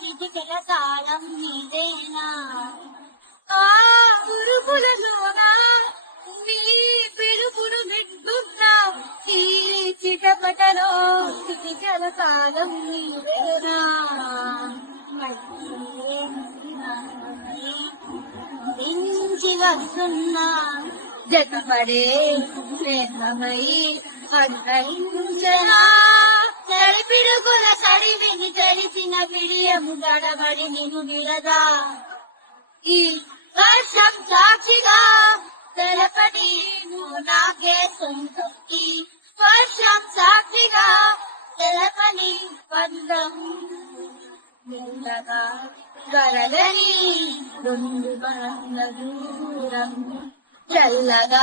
చిటికెల తాళం నీదేనా ఆ ఉరుకులలోన నీ పిలుపును వింటున్నా ఈ చిటపటలో చిటికెల తాళం నీదేనా ఇంచి వస్తున్నా జతపడే ప్రేమమై అన్వయించనా తడిపిడుగుల సడివిని తడిసిన పిడియము గడబడి నిన్ను విడదా ఈ వర్షం సాక్షిగా తెలపని నువ్వు నాకే సొంతం ఈ వర్షం సాక్షిగా తెలపని బంధం ఉండగా గలదని రెండు బంధ దూరం చల్లగా